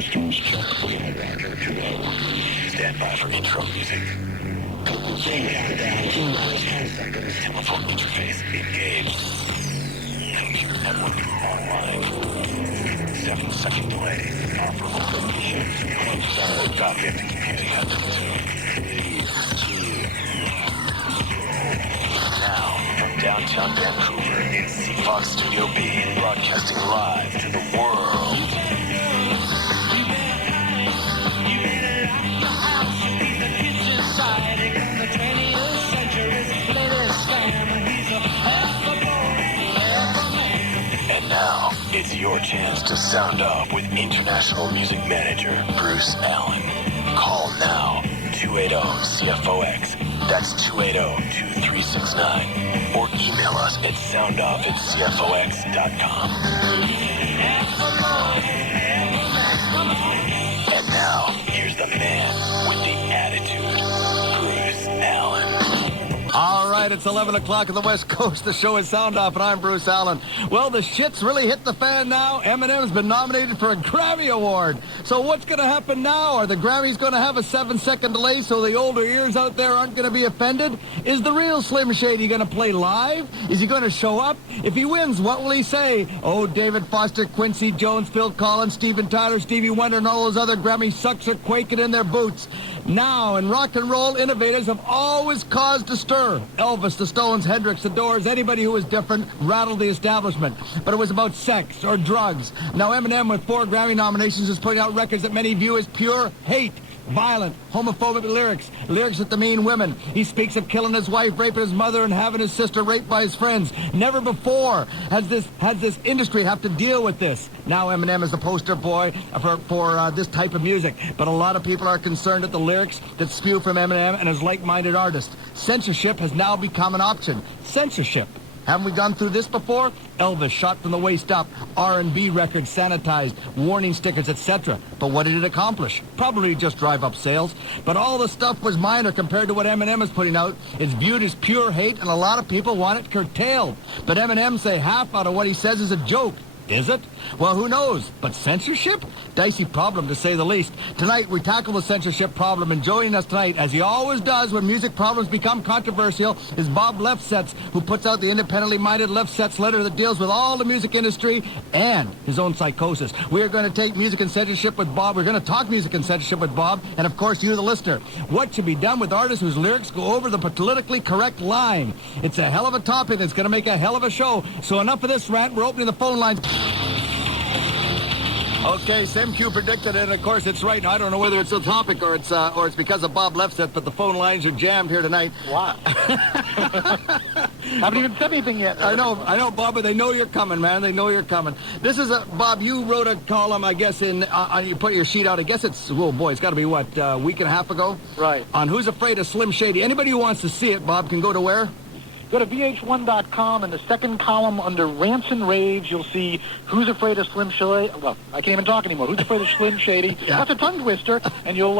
systems check. Roger, 2-0. Stand by for intro music. Game countdown, T-minus 10 seconds. Telephone interface engaged. Computer network online. 7-second delay. Operable condition. Sorry, stop it. Computing has to resume. Now, from downtown Vancouver, it's CFOX Studio B, broadcasting live to the world. And now, it's your chance to sound off with international music manager Bruce Allen. Call now, 280-CFOX. That's 280-2369. Or email us at soundoff@cfox.com. And now, here's the man with the attitude, Bruce Allen. All right, it's 11 o'clock on the West Coast. The show is Sound Off, and I'm Bruce Allen. Well, the shit's really hit the fan now. Eminem's been nominated for a Grammy Award. So what's going to happen now? Are the Grammys going to have a 7-second delay so the older ears out there aren't going to be offended? Is the real Slim Shady going to play live? Is he going to show up? If he wins, what will he say? Oh, David Foster, Quincy Jones, Phil Collins, Steven Tyler, Stevie Wonder, and all those other Grammy sucks are quaking in their boots. Now, and rock and roll innovators have always caused a stir. Elvis, the Stones, Hendrix, the Doors, anybody who was different rattled the establishment. But it was about sex or drugs. Now Eminem, with 4 Grammy nominations, is putting out records that many view as pure hate. Violent, homophobic lyrics that demean women. He speaks of killing his wife, raping his mother, and having his sister raped by his friends. Never before has this industry have to deal with this. Now Eminem is the poster boy for this type of music. But a lot of people are concerned at the lyrics that spew from Eminem and his like-minded artists. Censorship has now become an option. Censorship. Haven't we gone through this before? Elvis shot from the waist up, R&B records sanitized, warning stickers, etc. But what did it accomplish? Probably just drive up sales. But all the stuff was minor compared to what Eminem is putting out. It's viewed as pure hate, and a lot of people want it curtailed. But Eminem say half out of what he says is a joke. Is it? Well, who knows? But censorship? Dicey problem, to say the least. Tonight, we tackle the censorship problem, and joining us tonight, as he always does when music problems become controversial, is Bob Lefsetz, who puts out the independently minded Lefsetz letter that deals with all the music industry and his own psychosis. We are going to take music and censorship with Bob. We're going to talk music and censorship with Bob, and of course, you, the listener. What should be done with artists whose lyrics go over the politically correct line? It's a hell of a topic that's going to make a hell of a show. So enough of this rant. We're opening the phone lines. Okay, same cue predicted, and of course it's right. I don't know whether it's a topic or it's because of Bob Lefsetz, but the phone lines are jammed here tonight. Wow. Haven't even said anything yet. I know, Bob, but they know you're coming, man. They know you're coming. This is Bob, you wrote a column, I guess, you put your sheet out. I guess it's, oh boy, it's got to be, what, a week and a half ago? Right. On Who's Afraid of Slim Shady. Anybody who wants to see it, Bob, can go to where? Go to VH1.com, and the second column under Rants and Raves, you'll see Who's Afraid of Slim Shady. Well, I can't even talk anymore. Who's Afraid of Slim Shady? Yeah. That's a tongue twister, and you'll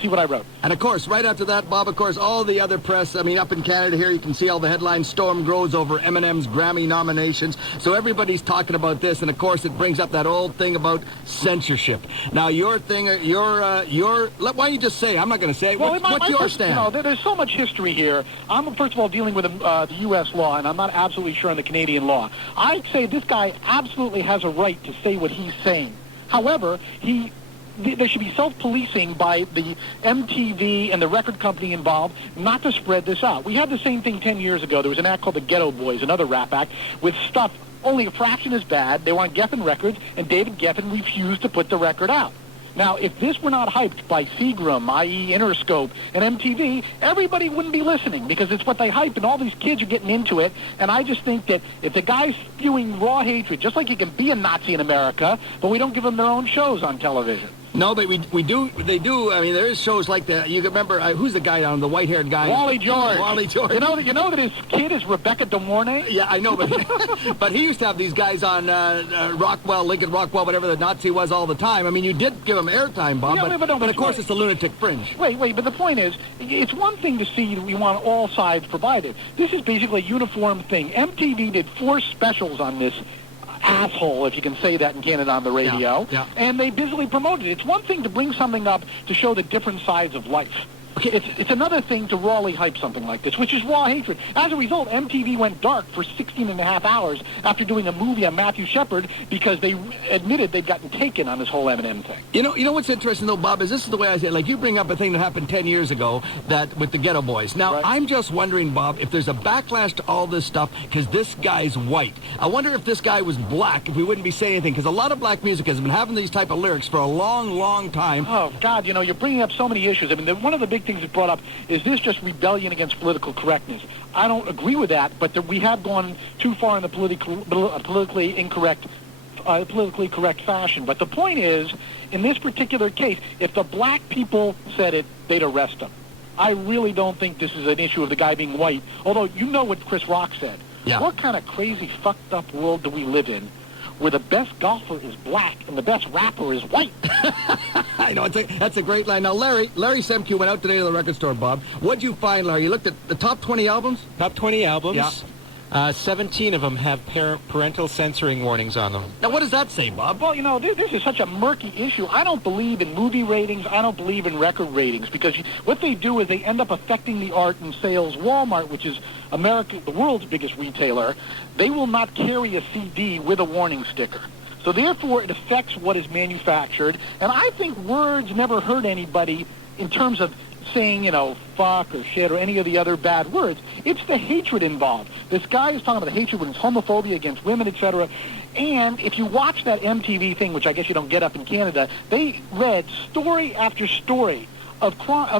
see what I wrote. And of course, right after that, Bob, of course, all the other press, I mean, up in Canada here, you can see all the headlines. Storm grows over Eminem's Grammy nominations. So everybody's talking about this, and of course, it brings up that old thing about censorship. Now, your thing, why don't you just say? I'm not going to say. Well, what's your stand? You know, there's so much history here. I'm, first of all, dealing with the U.S. law, and I'm not absolutely sure on the Canadian law. I say this guy absolutely has a right to say what he's saying. However, there should be self-policing by the MTV and the record company involved not to spread this out. We had the same thing 10 years ago. There was an act called the Ghetto Boys, another rap act, with stuff only a fraction as bad. They were on Geffen Records, and David Geffen refused to put the record out. Now, if this were not hyped by Seagram, i.e. Interscope, and MTV, everybody wouldn't be listening because it's what they hype, and all these kids are getting into it. And I just think that if the guy's spewing raw hatred, just like you can be a Nazi in America, but we don't give them their own shows on television. No, but they do. I mean, there is shows like that. You remember, who's the guy down, the white-haired guy? Wally George. Wally George. You know that his kid is Rebecca De Mornay? Yeah, I know, but but he used to have these guys on Rockwell, Lincoln Rockwell, whatever the Nazi was, all the time. I mean, you did give him airtime, Bob, yeah, but of course it's the lunatic fringe. Wait, but the point is, it's one thing to see we want all sides provided. This is basically a uniform thing. MTV did 4 specials on this. asshole, if you can say that in Canada on the radio. Yeah. And they busily promoted it. It's one thing to bring something up to show the different sides of life. Okay. It's another thing to rawly hype something like this, which is raw hatred. As a result, MTV went dark for 16 and a half hours after doing a movie on Matthew Shepard because they admitted they'd gotten taken on this whole Eminem thing. You know what's interesting, though, Bob, is this is the way I say it. Like, you bring up a thing that happened 10 years ago that with the Ghetto Boys. Now, Right. I'm just wondering, Bob, if there's a backlash to all this stuff because this guy's white. I wonder if this guy was black, if we wouldn't be saying anything, because a lot of black music has been having these type of lyrics for a long, long time. Oh, God, you're bringing up so many issues. I mean, one of the big things it brought up is this just rebellion against political correctness. I don't agree with that, but we have gone too far in the politically correct fashion. But the point is, in this particular case, if the black people said it, they'd arrest him. I really don't think this is an issue of the guy being white, although you know what Chris Rock said. Yeah. What kind of crazy, fucked up world do we live in where the best golfer is black and the best rapper is white? I know, that's a great line. Now, Larry Semke went out today to the record store, Bob. What'd you find, Larry? You looked at the top 20 albums? Top 20 albums. Yeah. 17 of them have parental censoring warnings on them. Now, what does that say, Bob? Well, this is such a murky issue. I don't believe in movie ratings. I don't believe in record ratings because what they do is they end up affecting the art and sales. Walmart, which is the world's biggest retailer, they will not carry a CD with a warning sticker. So therefore, it affects what is manufactured. And I think words never hurt anybody in terms of saying, fuck or shit or any of the other bad words. It's the hatred involved. This guy is talking about the hatred when it's homophobia against women, etc. And if you watch that MTV thing, which I guess you don't get up in Canada, they read story after story of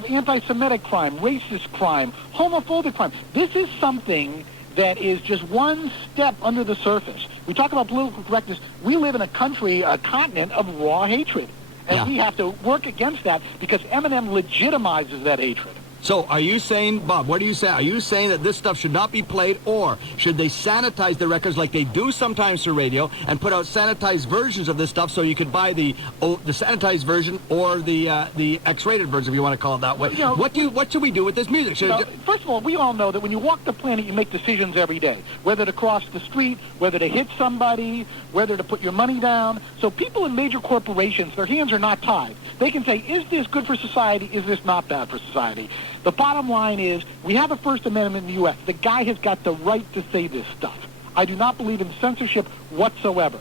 anti-Semitic crime, racist crime, homophobic crime. This is something that is just one step under the surface. We talk about political correctness. We live in a country, a continent of raw hatred. And we have to work against that because Eminem legitimizes that hatred. So are you saying, Bob, what do you say? Are you saying that this stuff should not be played, or should they sanitize the records like they do sometimes for radio and put out sanitized versions of this stuff so you could buy the sanitized version or the X-rated version, if you want to call it that way? What should we do with this music? First of all, we all know that when you walk the planet, you make decisions every day, whether to cross the street, whether to hit somebody, whether to put your money down. So people in major corporations, their hands are not tied. They can say, is this good for society? Is this not bad for society? The bottom line is, we have a First Amendment in the U.S. The guy has got the right to say this stuff. I do not believe in censorship whatsoever.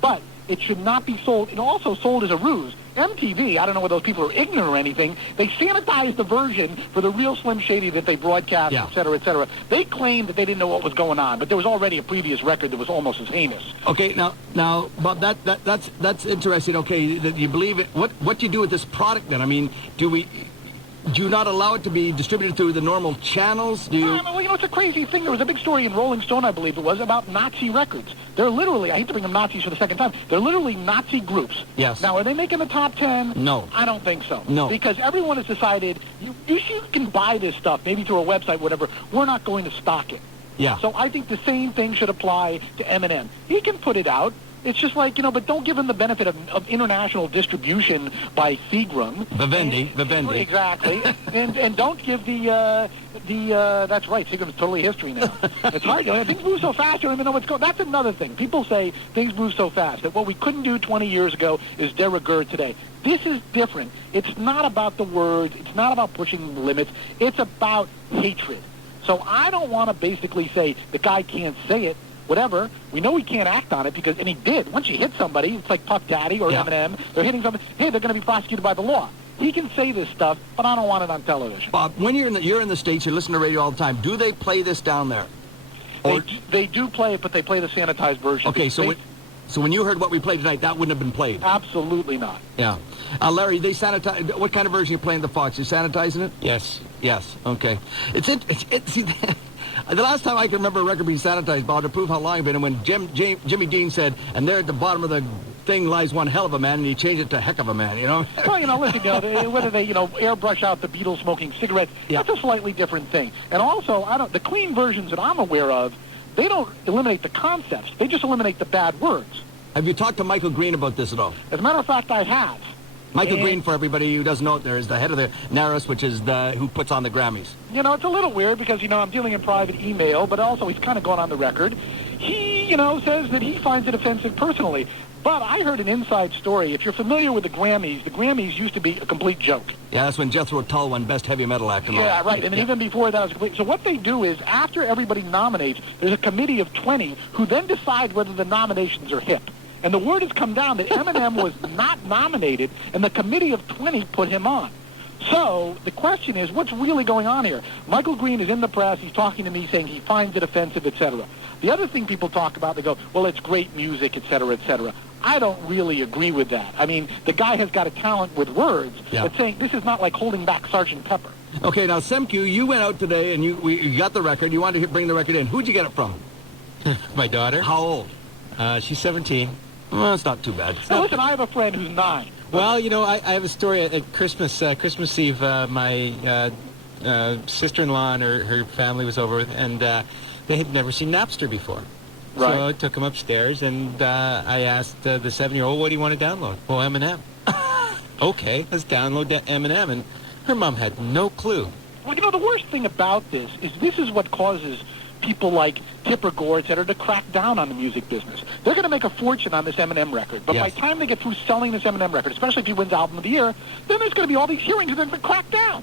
But it should not be sold. It also sold as a ruse. MTV, I don't know whether those people are ignorant or anything, they sanitized the version for the real Slim Shady that they broadcast, et cetera, et cetera. They claimed that they didn't know what was going on, but there was already a previous record that was almost as heinous. Okay, now, Bob, that's interesting. Okay, that you believe it. What do you do with this product then? I mean, do you not allow it to be distributed through the normal channels? Do you? Well, it's a crazy thing. There was a big story in Rolling Stone, I believe it was, about Nazi records. They're literally, I hate to bring them Nazis for the second time, they're literally Nazi groups. Yes. Now, are they making the top 10? No. I don't think so. No. Because everyone has decided, you can buy this stuff, maybe through a website, whatever. We're not going to stock it. Yeah. So I think the same thing should apply to Eminem. He can put it out. It's just like, but don't give him the benefit of international distribution by Seagram. Vivendi. Exactly. and don't give that's right, Seagram's totally history now. It's hard, things move so fast, you don't even know what's going on. That's another thing. People say things move so fast that what we couldn't do 20 years ago is de rigueur today. This is different. It's not about the words. It's not about pushing the limits. It's about hatred. So I don't want to basically say the guy can't say it. Whatever, we know he can't act on it and he did. Once you hit somebody, it's like Puff Daddy or Eminem, they're hitting somebody, hey, they're going to be prosecuted by the law. He can say this stuff, but I don't want it on television. Bob, when you're in the States, you're listening to radio all the time, do they play this down there? They do play it, but they play the sanitized version. Okay, so when you heard what we played tonight, that wouldn't have been played? Absolutely not. Yeah. Larry, they sanitize. What kind of version are you playing the Fox? You sanitizing it? Yes. Yes. Okay. See, the last time I can remember a record being sanitized, Bob, to prove how long it's been, and when Jimmy Dean said, and there at the bottom of the thing lies one hell of a man, and he changed it to heck of a man, Well, listen, whether they, airbrush out the Beatles smoking cigarettes, that's a slightly different thing. And also, the clean versions that I'm aware of, they don't eliminate the concepts. They just eliminate the bad words. Have you talked to Michael Green about this at all? As a matter of fact, I have. Michael Green, for everybody who doesn't know it, there is the head of the NARAS, which is who puts on the Grammys. It's a little weird because, I'm dealing in private email, but also he's kind of gone on the record. He he, says that he finds it offensive personally. But I heard an inside story. If you're familiar with the Grammys used to be a complete joke. Yeah, that's when Jethro Tull won Best Heavy Metal Act. Yeah, right. And then even before that, it was complete. So what they do is, after everybody nominates, there's a committee of 20 who then decide whether the nominations are hip. And the word has come down that Eminem was not nominated, and the committee of 20 put him on. So the question is, what's really going on here? Michael Green is in the press. He's talking to me saying he finds it offensive, etc. The other thing people talk about, they go, well, it's great music, etc., etc. I don't really agree with that. I mean, the guy has got a talent with words. Yeah. But saying this is not like holding back Sgt. Pepper. Okay, now, Semku, you went out today and you got the record. You wanted to bring the record in. Who'd you get it from? My daughter. How old? She's 17. Well, it's not too bad. Now, listen, I have a friend who's 9. Well, I have a story at Christmas Eve. My sister-in-law and her family was over, and they had never seen Napster before. Right. So I took them upstairs, and I asked the 7-year-old, what do you want to download? Well, Eminem. Okay, let's download that Eminem. And her mom had no clue. Well, the worst thing about this is what causes people like Tipper Gore, et cetera, to crack down on the music business. They're going to make a fortune on this Eminem record. But by the time they get through selling this Eminem record, especially if he wins Album of the Year, then there's going to be all these hearings and they're going to crack down.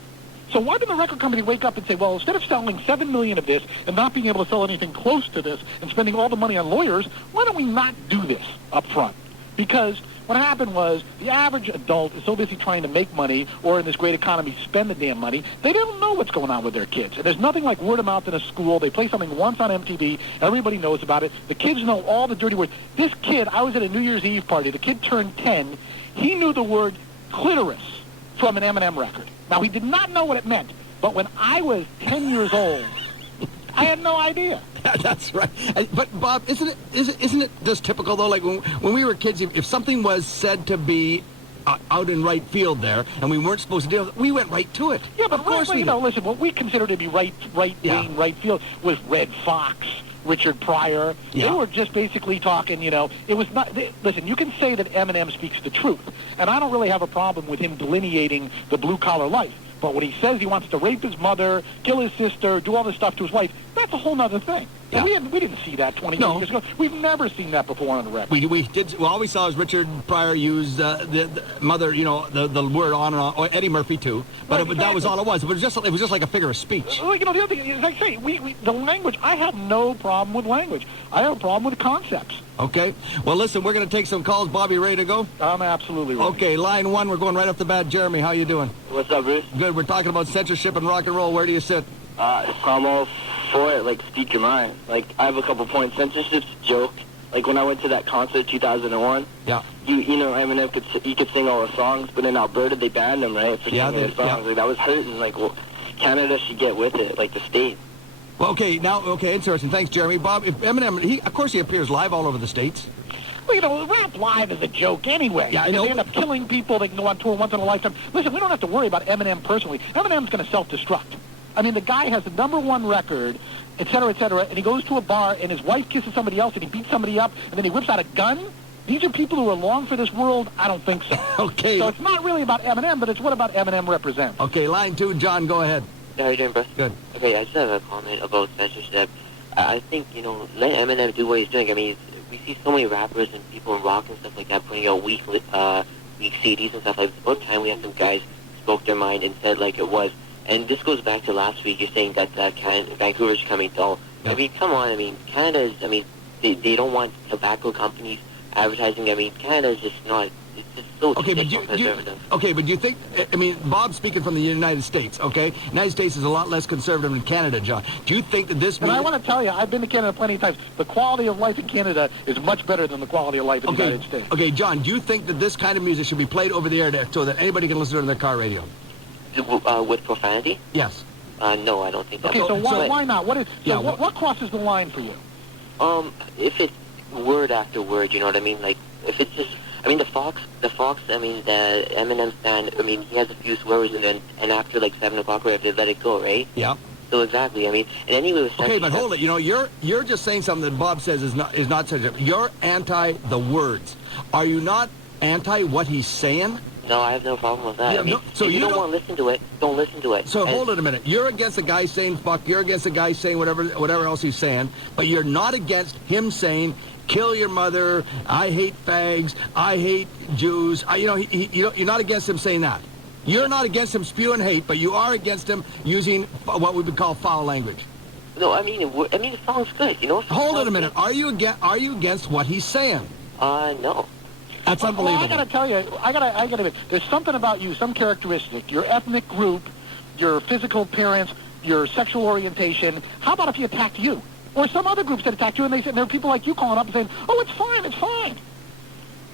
So why did the record company wake up and say, well, instead of selling 7 million of this and not being able to sell anything close to this and spending all the money on lawyers, why don't we not do this up front? Because what happened was the average adult is so busy trying to make money or in this great economy spend the damn money, they don't know what's going on with their kids. And there's nothing like word of mouth in a school. They play something once on MTV. Everybody knows about it. The kids know all the dirty words. This kid, I was at a New Year's Eve party. The kid turned 10. He knew the word clitoris from an Eminem record. Now, he did not know what it meant, but when I was 10 years old, I had no idea. That's right. But, Bob, isn't it just typical, though? Like, when we were kids, if something was said to be out in right field there, and we weren't supposed to do it, we went right to it. Yeah, but of course listen, what we consider to be right field was Red Fox, Richard Pryor. Yeah. They were just basically talking, it was not... listen, you can say that Eminem speaks the truth, and I don't really have a problem with him delineating the blue-collar life. But when he says he wants to rape his mother, kill his sister, do all this stuff to his wife, that's a whole other thing. Yeah. And we didn't see that 20 years ago. We've never seen that before on the record. We did. Well, all we saw is Richard Pryor use the mother, the word on and on, or Eddie Murphy too. But Right, exactly. that was all it was. It was just like a figure of speech. Well, the other thing is, like I say, the language. I have no problem with language. I have a problem with concepts. Okay. Well, listen, we're going to take some calls. Bobby, ready to go? I'm absolutely ready. Okay, line 1. We're going right off the bat. Jeremy, how you doing? What's up, Bruce? Good. We're talking about censorship and rock and roll. Where do you sit? I'm all for it, speak your mind. I have a couple points. Censorship's a joke. When I went to that concert 2001, Yeah. Eminem could sing all the songs, but in Alberta they banned him, right, for singing his songs. Yeah. That was hurting. Well, Canada should get with it, the state. Well, okay, interesting. Thanks, Jeremy. Bob, if Eminem, of course he appears live all over the States. Well, rap live is a joke anyway. Yeah, I know. They end up killing people. They can go on tour once in a lifetime. Listen, we don't have to worry about Eminem personally. Eminem's going to self-destruct. I mean, the guy has the #1 record, et cetera, and he goes to a bar, and his wife kisses somebody else, and he beats somebody up, and then he whips out a gun? These are people who are long for this world? I don't think so. Okay. So it's not really about Eminem, but it's what about Eminem represents. Okay, line 2, John, go ahead. How are you doing, bro? Good. Okay, I just have a comment about censorship. I think, let Eminem do what he's doing. I mean, we see so many rappers and people in rock and stuff like that putting out weak CDs and stuff. It's about time we have some guys spoke their mind and said like it was. And this goes back to last week. You're saying that Vancouver's coming dull. Yep. I mean, come on. I mean, Canada's. I mean, they don't want tobacco companies advertising. I mean, Canada's just not. It's just so conservative. But do you think? I mean, Bob's speaking from the United States. Okay, United States is a lot less conservative than Canada, John. Do you think that this? And I want to tell you, I've been to Canada plenty of times. The quality of life in Canada is much better than the quality of life in the United States. Okay, John, do you think that this kind of music should be played over the air so that anybody can listen to it on their car radio? With profanity? Yes. No, I don't think that. Okay, so why not? What crosses the line for you? If it's word after word, you know what I mean? If it's just, I mean, the Fox, I mean, the Eminem stand, I mean, he has a few swears, and after 7 o'clock, we have to let it go, right? Yeah. So exactly, I mean, and anyway, with okay, but hold it. You're just saying something that Bob says is not censorship. You're anti the words. Are you not anti what he's saying? No, I have no problem with that. Yeah, I mean, no, so if you you don't want to listen to it, don't listen to it. So hold it a minute. You're against the guy saying fuck. You're against the guy saying whatever else he's saying. But you're not against him saying, kill your mother. I hate fags. I hate Jews. You're not against him saying that. You're not against him spewing hate, but you are against him using what we would call foul language. No, I mean, it sounds good, you know? Hold it a minute. Are you against what he's saying? No. That's unbelievable. Well, I gotta tell you, I gotta. There's something about you, some characteristic, your ethnic group, your physical appearance, your sexual orientation. How about if he attacked you, or some other groups that attacked you, and there are people like you calling up and saying, "Oh, it's fine, it's fine."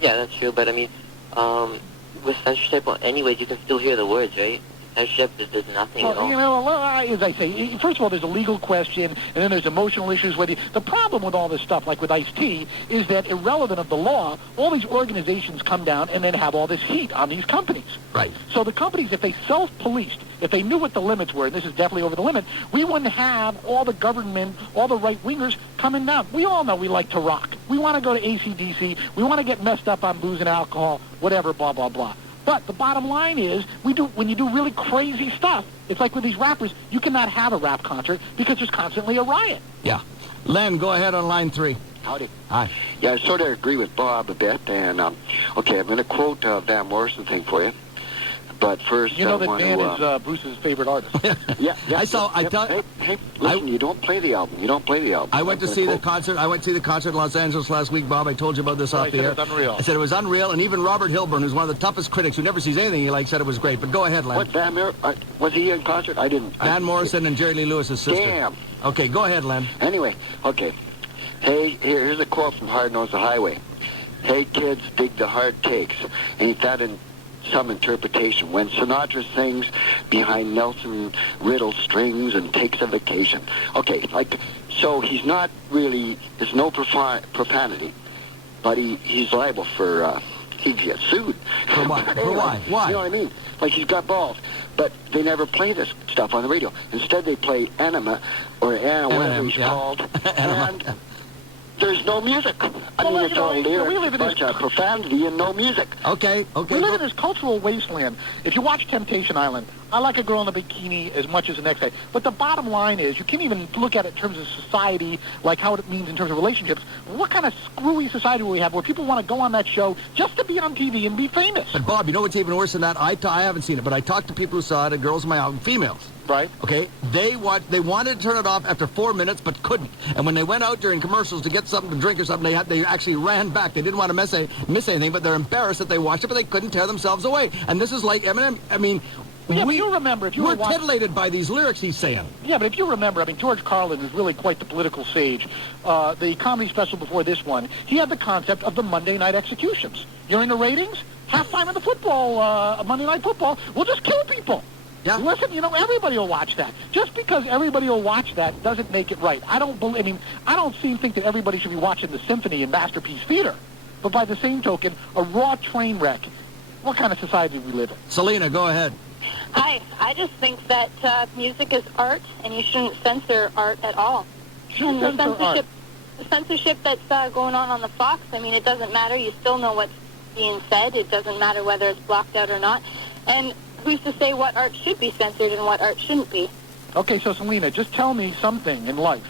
Yeah, that's true, but I mean, with censorship, anyways, you can still hear the words, right? Censorship does nothing at all. You know, as I say, first of all, there's a legal question, and then there's emotional issues with you. The problem with all this stuff, like with Ice-T, is that irrelevant of the law, all these organizations come down and then have all this heat on these companies. Right. So the companies, if they self-policed, if they knew what the limits were, and this is definitely over the limit, we wouldn't have all the government, all the right-wingers coming down. We all know we like to rock. We want to go to AC/DC. We want to get messed up on booze and alcohol, whatever, blah, blah, blah. But the bottom line is, when you do really crazy stuff, it's like with these rappers, you cannot have a rap concert because there's constantly a riot. Yeah. Len, go ahead on line 3. Howdy. Hi. Yeah, I sort of agree with Bob a bit, and okay, I'm going to quote Van Morrison thing for you. But first, You know I that want Van to, is Bruce's favorite artist. yeah, Hey, listen, you don't play the album. You don't play the album. I went to see the concert. I went to see the concert in Los Angeles last week, Bob. I told you about this off the air. It was unreal. I said it was unreal, and even Robert Hilburn, who's one of the toughest critics who never sees anything he likes, said it was great. But go ahead, Len. What, was he in concert? I didn't. Van Morrison and Jerry Lee Lewis's sister. Damn. Okay, go ahead, Len. Anyway, okay. Hey, here's a quote from Hard Knows the Highway. Hey, kids, dig the hard takes. Ain't that in some interpretation? When Sinatra sings behind Nelson Riddle strings and takes a vacation. Okay, so he's not really, there's no profanity, but he's liable for, he gets sued. For what? For why? Why? You know what I mean? Like, he's got balls. But they never play this stuff on the radio. Instead, they play Anima, or Anna, whatever he's called. And there's no music. I mean, it's all lyrics, bunch of profanity and no music. Okay. We live in this cultural wasteland. If you watch Temptation Island, I like a girl in a bikini as much as the next guy. But the bottom line is, you can't even look at it in terms of society, like how it means in terms of relationships. What kind of screwy society do we have where people want to go on that show just to be on TV and be famous? But Bob, you know what's even worse than that? I haven't seen it, but I talked to people who saw it, girls in my album, females. Right. Okay, they wanted to turn it off after 4 minutes, but couldn't. And when they went out during commercials to get something to drink or something, they actually ran back. They didn't want to miss anything, but they're embarrassed that they watched it, but they couldn't tear themselves away. And this is like Eminem. I mean, Yeah, but you remember, if you we're were titillated by these lyrics he's saying. Yeah, but if you remember, I mean, George Carlin is really quite the political sage. The comedy special before this one, he had the concept of the Monday night executions. You're in the ratings? Halftime of the football, Monday night football, we'll just kill people. Yeah. Listen, you know, everybody will watch that. Just because everybody will watch that doesn't make it right. I don't think that everybody should be watching the symphony in Masterpiece Theater. But by the same token, a raw train wreck, what kind of society do we live in? Selena, go ahead. Hi, I just think that music is art, and you shouldn't censor art at all. And the censorship that's going on the Fox, I mean, it doesn't matter. You still know what's being said. It doesn't matter whether it's blocked out or not. And who's to say what art should be censored and what art shouldn't be? Okay, so Selena, just tell me something in life,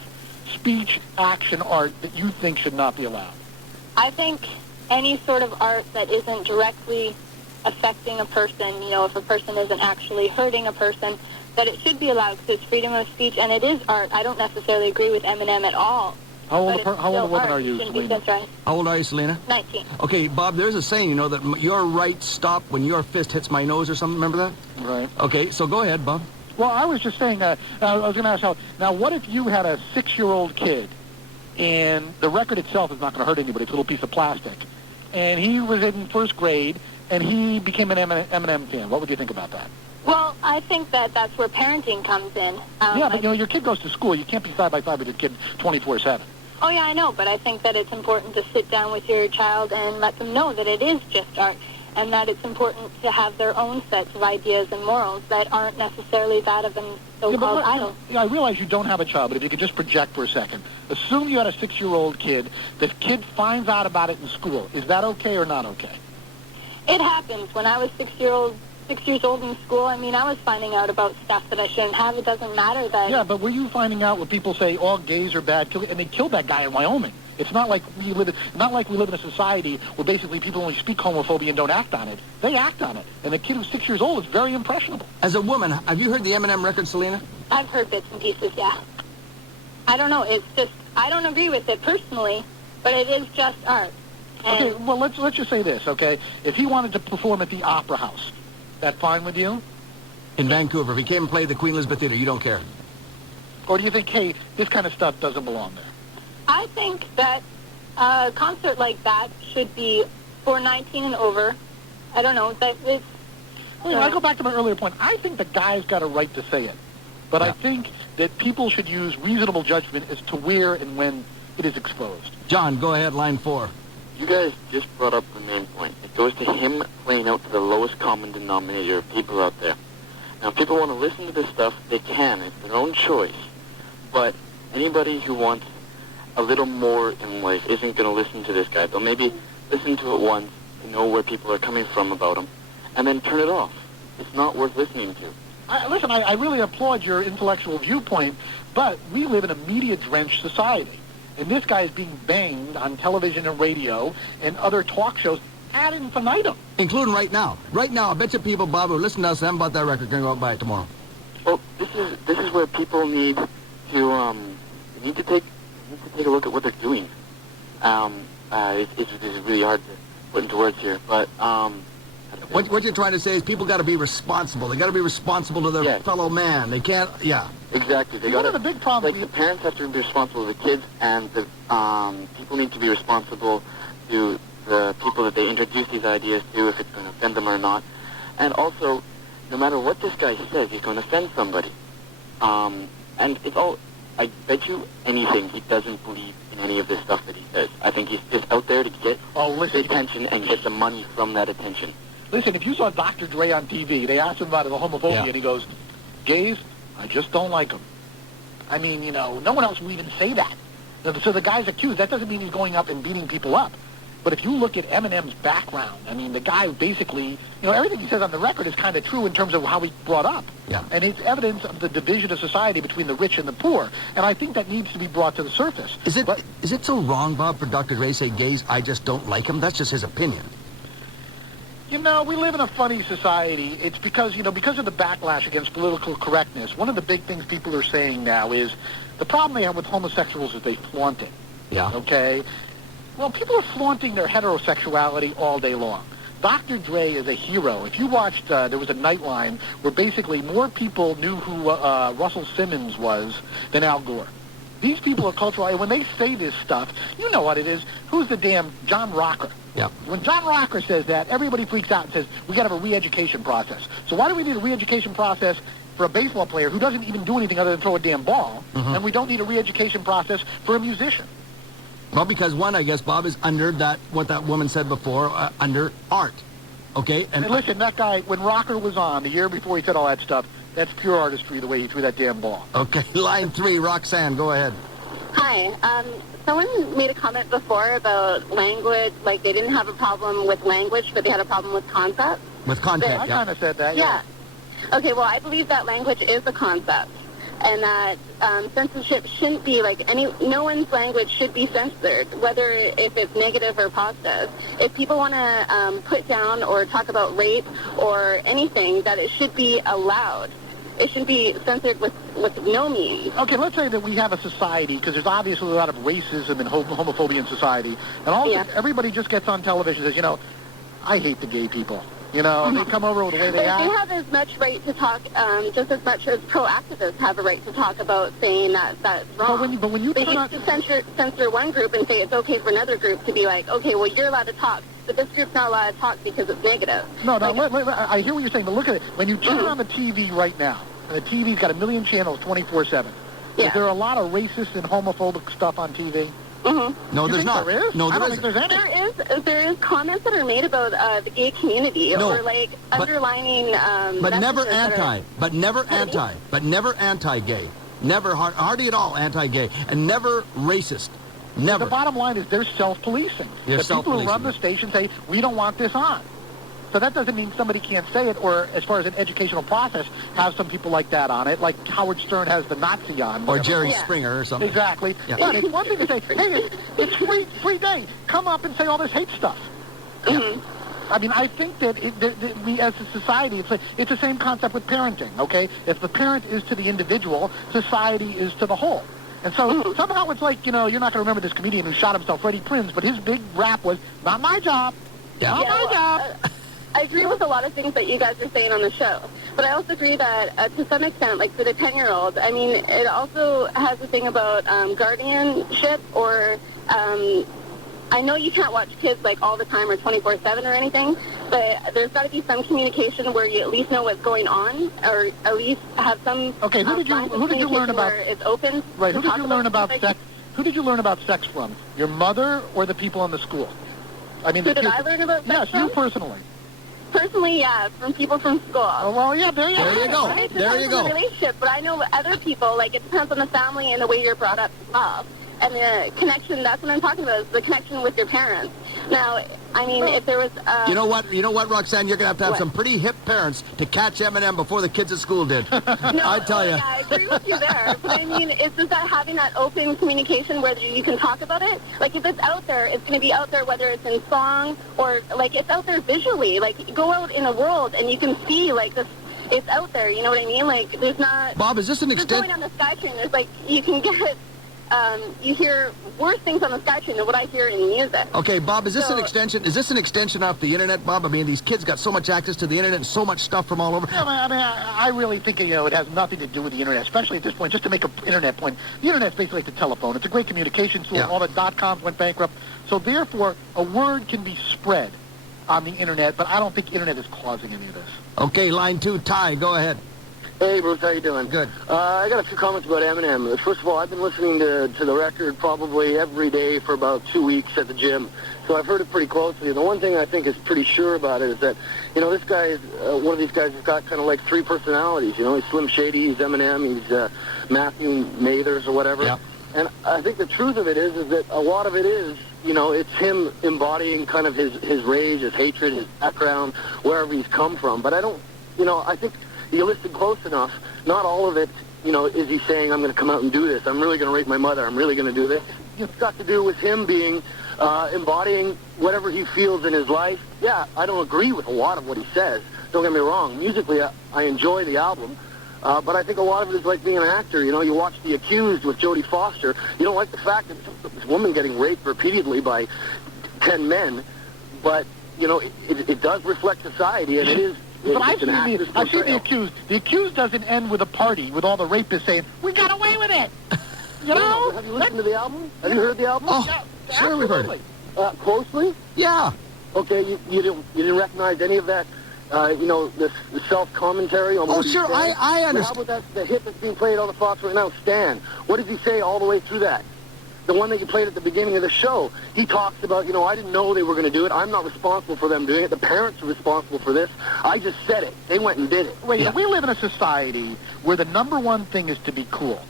speech, action, art, that you think should not be allowed. I think any sort of art that isn't directly affecting a person, you know, if a person isn't actually hurting a person, that it should be allowed because it's freedom of speech and it is art. I don't necessarily agree with Eminem at all. How old a woman are you, Selena? How old are you, Selena? 19. Okay, Bob, there's a saying, you know, that your right stop when your fist hits my nose or something. Remember that? Right. Okay, so go ahead, Bob. Well, I was just saying, I was going to ask now what if you had a 6-year-old kid and the record itself is not going to hurt anybody, it's a little piece of plastic, and he was in first grade and he became an Eminem fan. What would you think about that? Well, I think that that's where parenting comes in. Yeah, but you know, your kid goes to school. You can't be side by side with your kid 24/7. Oh, yeah, I know, but I think that it's important to sit down with your child and let them know that it is just art and that it's important to have their own sets of ideas and morals that aren't necessarily that of a so-called idol. Yeah, I realize you don't have a child, but if you could just project for a second. Assume you had a 6-year-old kid. The kid finds out about it in school. Is that okay or not okay? It happens. When I was 6 years old in school, I mean, I was finding out about stuff that I shouldn't have. It doesn't matter that... Yeah, but were you finding out when people say all gays are bad, and they killed that guy in Wyoming? It's not like we live in a society where basically people only speak homophobia and don't act on it. They act on it. And the kid who's 6 years old is very impressionable. As a woman, have you heard the Eminem record, Selena? I've heard bits and pieces, yeah. I don't know. It's just, I don't agree with it personally, but it is just art. And Okay, well, let's just say this, okay? If he wanted to perform at the Opera House, that fine with you? In Vancouver, if he came and played the Queen Elizabeth Theatre, you don't care? Or do you think, hey, this kind of stuff doesn't belong there? I think that a concert like that should be for 19 and over. I don't know. That it's, Well, I go back to my earlier point. I think the guy's got a right to say it. But I think that people should use reasonable judgment as to where and when it is exposed. John, go ahead, line 4. You guys just brought up the main point. It goes to him playing out to the lowest common denominator of people out there. Now, if people want to listen to this stuff, they can. It's their own choice. But anybody who wants a little more in life isn't going to listen to this guy. They'll maybe listen to it once to know where people are coming from about him, and then turn it off. It's not worth listening to. Listen, I really applaud your intellectual viewpoint, but we live in a media-drenched society. And this guy is being banged on television and radio and other talk shows ad infinitum. Including right now. Right now, I bet you people, Bob, who listen to us and about that record are going to go out and buy it tomorrow. Well, this is where people need to take a look at what they're doing. It's really hard to put into words here, but What you're trying to say is people got to be responsible. They got to be responsible to their fellow man. They can't, Exactly. One of the big problems... Like, the parents have to be responsible to the kids, and the people need to be responsible to the people that they introduce these ideas to, if it's going to offend them or not. And also, no matter what this guy says, he's going to offend somebody. And it's all... I bet you anything he doesn't believe in any of this stuff that he says. I think he's just out there to get the attention and get the money from that attention. Listen, if you saw Dr. Dre on TV, they asked him about the homophobia, and he goes, gays, I just don't like them. I mean, no one else will even say that. So the guy's accused. That doesn't mean he's going up and beating people up. But if you look at Eminem's background, I mean, the guy basically, everything he says on the record is kind of true in terms of how he brought up. Yeah. And it's evidence of the division of society between the rich and the poor. And I think that needs to be brought to the surface. Is it so wrong, Bob, for Dr. Dre to say gays, I just don't like them? That's just his opinion. We live in a funny society. It's because, because of the backlash against political correctness, one of the big things people are saying now is the problem they have with homosexuals is they flaunt it. Yeah. Okay? Well, people are flaunting their heterosexuality all day long. Dr. Dre is a hero. If you watched, there was a Nightline where basically more people knew who Russell Simmons was than Al Gore. These people are cultural. And when they say this stuff, you know what it is. Who's the damn John Rocker? Yeah. When John Rocker says that, everybody freaks out and says, we got to have a re-education process. So why do we need a re-education process for a baseball player who doesn't even do anything other than throw a damn ball? Mm-hmm. And we don't need a re-education process for a musician. Well, because one, I guess, Bob, is under that, what that woman said before, under art. Okay? And listen, that guy, when Rocker was on, the year before he said all that stuff, that's pure artistry, the way he threw that damn ball. Okay, line 3, Roxanne, go ahead. Hi. Someone made a comment before about language, like they didn't have a problem with language, but they had a problem with concepts. With content, I kind of said that, yeah. Okay, well, I believe that language is a concept, and that censorship shouldn't be no one's language should be censored, whether if it's negative or positive. If people want to put down or talk about rape or anything, that it should be allowed. It should be censored with no means. Okay, let's say that we have a society, because there's obviously a lot of racism and homophobia in society, and also everybody just gets on television and says, I hate the gay people. They come over with the way they act. They have as much right to talk, just as much as pro-activists have a right to talk about saying that's wrong. But when you they used to censor one group and say it's okay for another group to be like, okay, well, you're allowed to talk, but this group's not allowed to talk because it's negative. No, I hear what you're saying, but look at it. When you turn on the TV right now, and the TV's got 1 million channels 24/7, is there a lot of racist and homophobic stuff on TV? Mm-hmm. No, there's not. There is? No, I don't isn't. think there's any. There is comments that are made about the gay community, or underlining. But never anti. But never anti-gay. Never hardly at all anti-gay, and never racist. Never. The bottom line is they're self-policing. They're the people who self-policing. run the station say, we don't want this on. So that doesn't mean somebody can't say it, or as far as an educational process, have some people like that on it, like Howard Stern has the Nazi on. Or whatever. Jerry Yeah. Springer or something. Exactly. Yeah. But it's one thing to say, hey, it's free day. Come up and say all this hate stuff. I mean, I think that we, as a society, it's the same concept with parenting, okay? If the parent is to the individual, society is to the whole. And so somehow it's like, you're not going to remember this comedian who shot himself, Freddie Prinze, but his big rap was, not my job. Yeah. Not my job. I agree with a lot of things that you guys are saying on the show. But I also agree that to some extent, like for the 10-year-old, I mean, it also has a thing about guardianship or... I know you can't watch kids like all the time or 24/7 or anything, but there's got to be some communication where you at least know what's going on, or at least have some. Okay, who did you learn about? Where it's open. Right. Who did you learn about sex? Who did you learn about sex from? Your mother or the people in the school? I mean, who did I learn about sex Yes, from? you personally. Personally, yeah, from people from school. Oh, well, yeah, there you go. It There you depends on go. the relationship, but I know other people, like it depends on the family and the way you're brought up as well. And the connection, that's what I'm talking about, is the connection with your parents. Now, I mean, if there was... You know what, Roxanne? You're going to have What? some pretty hip parents to catch Eminem before the kids at school did. No, I tell you. Yeah, I agree with you there. But I mean, it's just that having that open communication where you can talk about it. Like, if it's out there, it's going to be out there whether it's in song or, like, it's out there visually. Like, go out in the world and you can see, like, this... It's out there, you know what I mean? Like, there's not... Bob, is this an Just going on the SkyTrain, there's, like, you can get... you hear worse things on the SkyTrain than what I hear in music. Okay, Bob, is this an So- extension? Is this an extension off the internet, Bob? I mean, these kids got so much access to the internet and so much stuff from all over. Yeah, I mean, I really think, it has nothing to do with the internet, especially at this point, just to make an internet point. The internet's basically like the telephone. It's a great communication tool. Yeah. All the dot-coms went bankrupt. So therefore, a word can be spread on the internet, but I don't think internet is causing any of this. Okay, line 2, Ty, go ahead. Hey, Bruce, how you doing? Good. I got a few comments about Eminem. First of all, I've been listening to the record probably every day for about 2 weeks at the gym, so I've heard it pretty closely. The one thing I think is pretty sure about it is that, this guy is one of these guys who's got kind of like three personalities. He's Slim Shady, he's Eminem, he's Matthew Mathers or whatever. Yep. And I think the truth of it is that a lot of it is, it's him embodying kind of his rage, his hatred, his background, wherever he's come from. But I don't, I think... You listen close enough, not all of it, is he saying, I'm going to come out and do this, I'm really going to rape my mother, I'm really going to do this. It's got to do with him being, embodying whatever he feels in his life. Yeah, I don't agree with a lot of what he says, don't get me wrong. Musically, I enjoy the album, but I think a lot of it is like being an actor. You watch The Accused with Jodie Foster, you don't like the fact that this woman getting raped repeatedly by 10 men, but, it does reflect society, and it is... But I've seen The Accused. The Accused doesn't end with a party with all the rapists saying, we got away with it. Have you listened to the album? Have you heard the album? Oh, Yeah, sure, we've heard it. Closely? Yeah. Okay, you didn't recognize any of that, this self-commentary on what he's sure, saying? I understand. How about the hit that's being played on the Fox right now, Stan? What does he say all the way through that? The one that you played at the beginning of the show, he talks about, I didn't know they were going to do it. I'm not responsible for them doing it. The parents are responsible for this. I just said it. They went and did it. Wait, we live in a society where the number one thing is to be cool.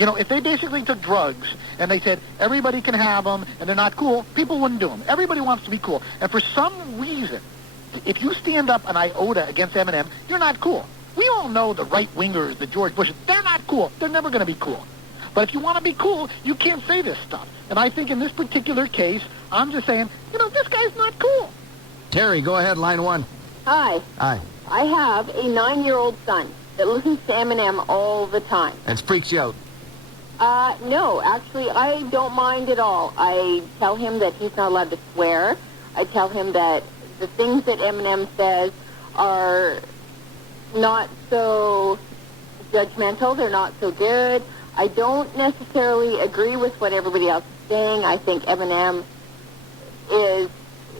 If they basically took drugs and they said everybody can have them and they're not cool, people wouldn't do them. Everybody wants to be cool. And for some reason, if you stand up an iota against Eminem, you're not cool. We all know the right-wingers, the George Bushes, they're not cool. They're never going to be cool. But if you want to be cool, you can't say this stuff. And I think in this particular case, I'm just saying, this guy's not cool. Terry, go ahead, line 1. Hi. Hi. I have a 9-year-old son that listens to Eminem all the time. And freaks you out. No, actually, I don't mind at all. I tell him that he's not allowed to swear. I tell him that the things that Eminem says are not so judgmental. They're not so good. I don't necessarily agree with what everybody else is saying. I think Eminem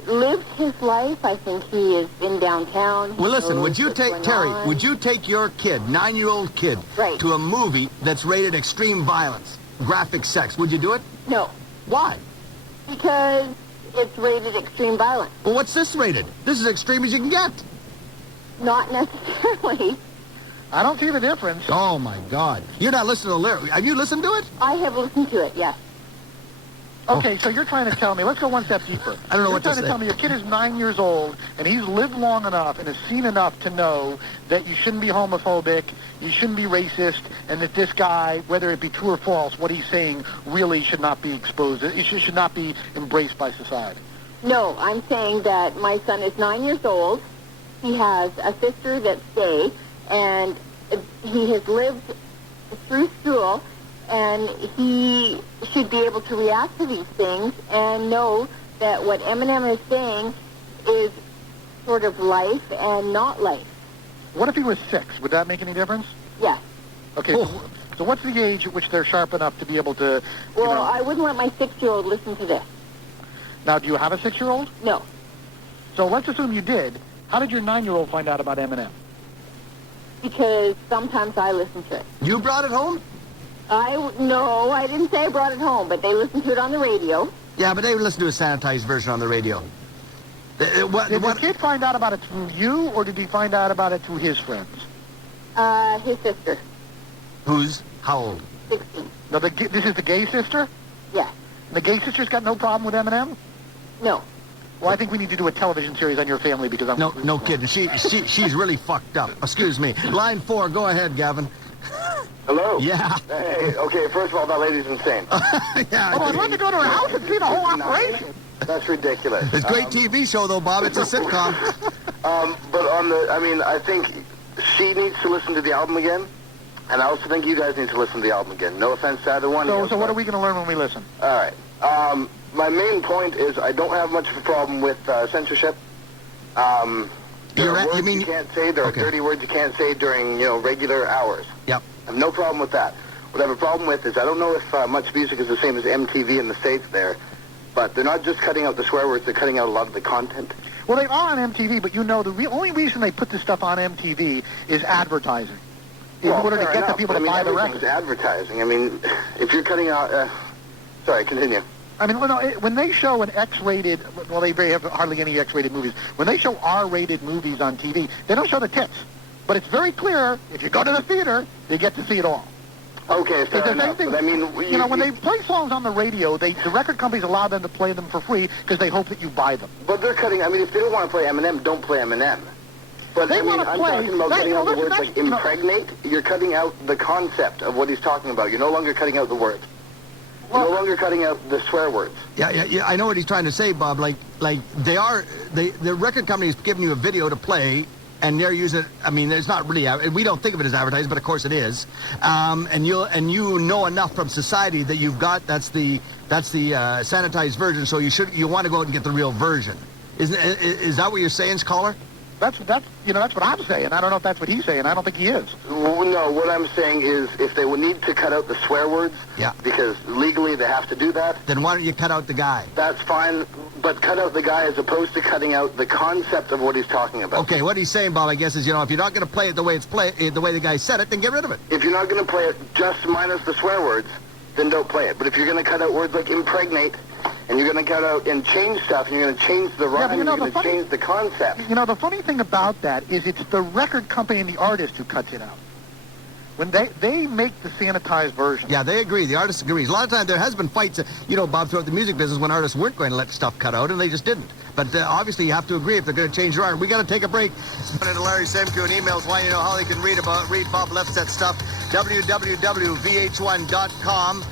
lived his life. I think he has been downtown. Well, listen, would you take, Terry, would you take your kid, 9-year-old kid, Right. to a movie that's rated extreme violence, graphic sex? Would you do it? No, Why? because it's rated extreme violence. Well, what's this rated? This is extreme as you can get. Not necessarily. I don't see the difference. Oh, my God. You're not listening to the lyrics. Have you listened to it? I have listened to it, yes. Okay, so you're trying to tell me, let's go one step deeper. I don't know you're what to trying to say. tell me your kid is 9 years old, and he's lived long enough and has seen enough to know that you shouldn't be homophobic, you shouldn't be racist, and that this guy, whether it be true or false, what he's saying really should not be exposed. It should not be embraced by society. No, I'm saying that my son is 9 years old. He has a sister that's gay, and he has lived through school, and he should be able to react to these things and know that what Eminem is saying is sort of life and not life. What if he was 6? Would that make any difference? Yes. Okay, so what's the age at which they're sharp enough to be able to, Well, I wouldn't let my 6-year-old listen to this. Now, do you have a 6-year-old? No. So let's assume you did. How did your 9-year-old find out about Eminem? Because sometimes I listen to it. You brought it home? No, I didn't say I brought it home, but they listen to it on the radio. Yeah, but they would listen to a sanitized version on the radio. Did the kid find out about it through you, or did he find out about it through his friends? His sister. Who's how old? 16. No, this is the gay sister? Yes. And the gay sister's got no problem with Eminem? No. Well, I think we need to do a television series on your family because I'm... No kidding. She's really fucked up. Excuse me. Line 4, go ahead, Gavin. Hello? Yeah. Hey, okay, first of all, that lady's insane. Yeah. Oh, I'd love to go to her house and see the whole operation. That's ridiculous. It's a great TV show, though, Bob. It's a sitcom. But I think she needs to listen to the album again, and I also think you guys need to listen to the album again. No offense to either one. So what are we going to learn when we listen? All right. My main point is I don't have much of a problem with censorship. There are words you can't say. There are dirty words you can't say during, regular hours. Yep. I have no problem with that. What I have a problem with is I don't know if Much Music is the same as MTV in the States there, but they're not just cutting out the swear words, they're cutting out a lot of the content. Well, they are on MTV, but the only reason they put this stuff on MTV is advertising. In order to get the people to buy the record. Everything's advertising. I mean, if you're cutting out... sorry, continue. I mean, when they show an X-rated... Well, they have hardly any X-rated movies. When they show R-rated movies on TV, they don't show the tits. But it's very clear, if you go to the theater, they get to see it all. Okay, fair enough. But I mean... when they play songs on the radio, the record companies allow them to play them for free because they hope that you buy them. But they're cutting... I mean, if they don't want to play Eminem, don't play Eminem. But I'm talking about cutting out the words like impregnate. You're cutting out the concept of what he's talking about. You're no longer cutting out the words. You're no longer cutting out the swear words. Yeah. I know what he's trying to say, Bob. The record company's giving you a video to play, and they're using. I mean, it's not really. We don't think of it as advertising, but of course it is. And you know enough from society that you've got that's the sanitized version. So you want to go out and get the real version. Is that what you're saying, caller? That's what I'm saying. I don't know if that's what he's saying. I don't think he is. Well, no, what I'm saying is if they would need to cut out the swear words, because legally they have to do that. Then why don't you cut out the guy? That's fine, but cut out the guy as opposed to cutting out the concept of what he's talking about. Okay, what he's saying, Bob, I guess is, if you're not going to play it the way the way the guy said it, then get rid of it. If you're not going to play it just minus the swear words, then don't play it. But if you're going to cut out words like impregnate, and you're going to cut out and change stuff, and you're going to change the rhyme, and you're going to change the concept. The funny thing about that is it's the record company and the artist who cuts it out. When they make the sanitized version. Yeah, they agree. The artist agrees. A lot of times there has been fights, Bob, throughout the music business when artists weren't going to let stuff cut out, and they just didn't. But obviously you have to agree if they're going to change their art. We got to take a break. Send to Larry Semku and emails wanting to know how they can read Bob Lefsetz stuff. www.vh1.com.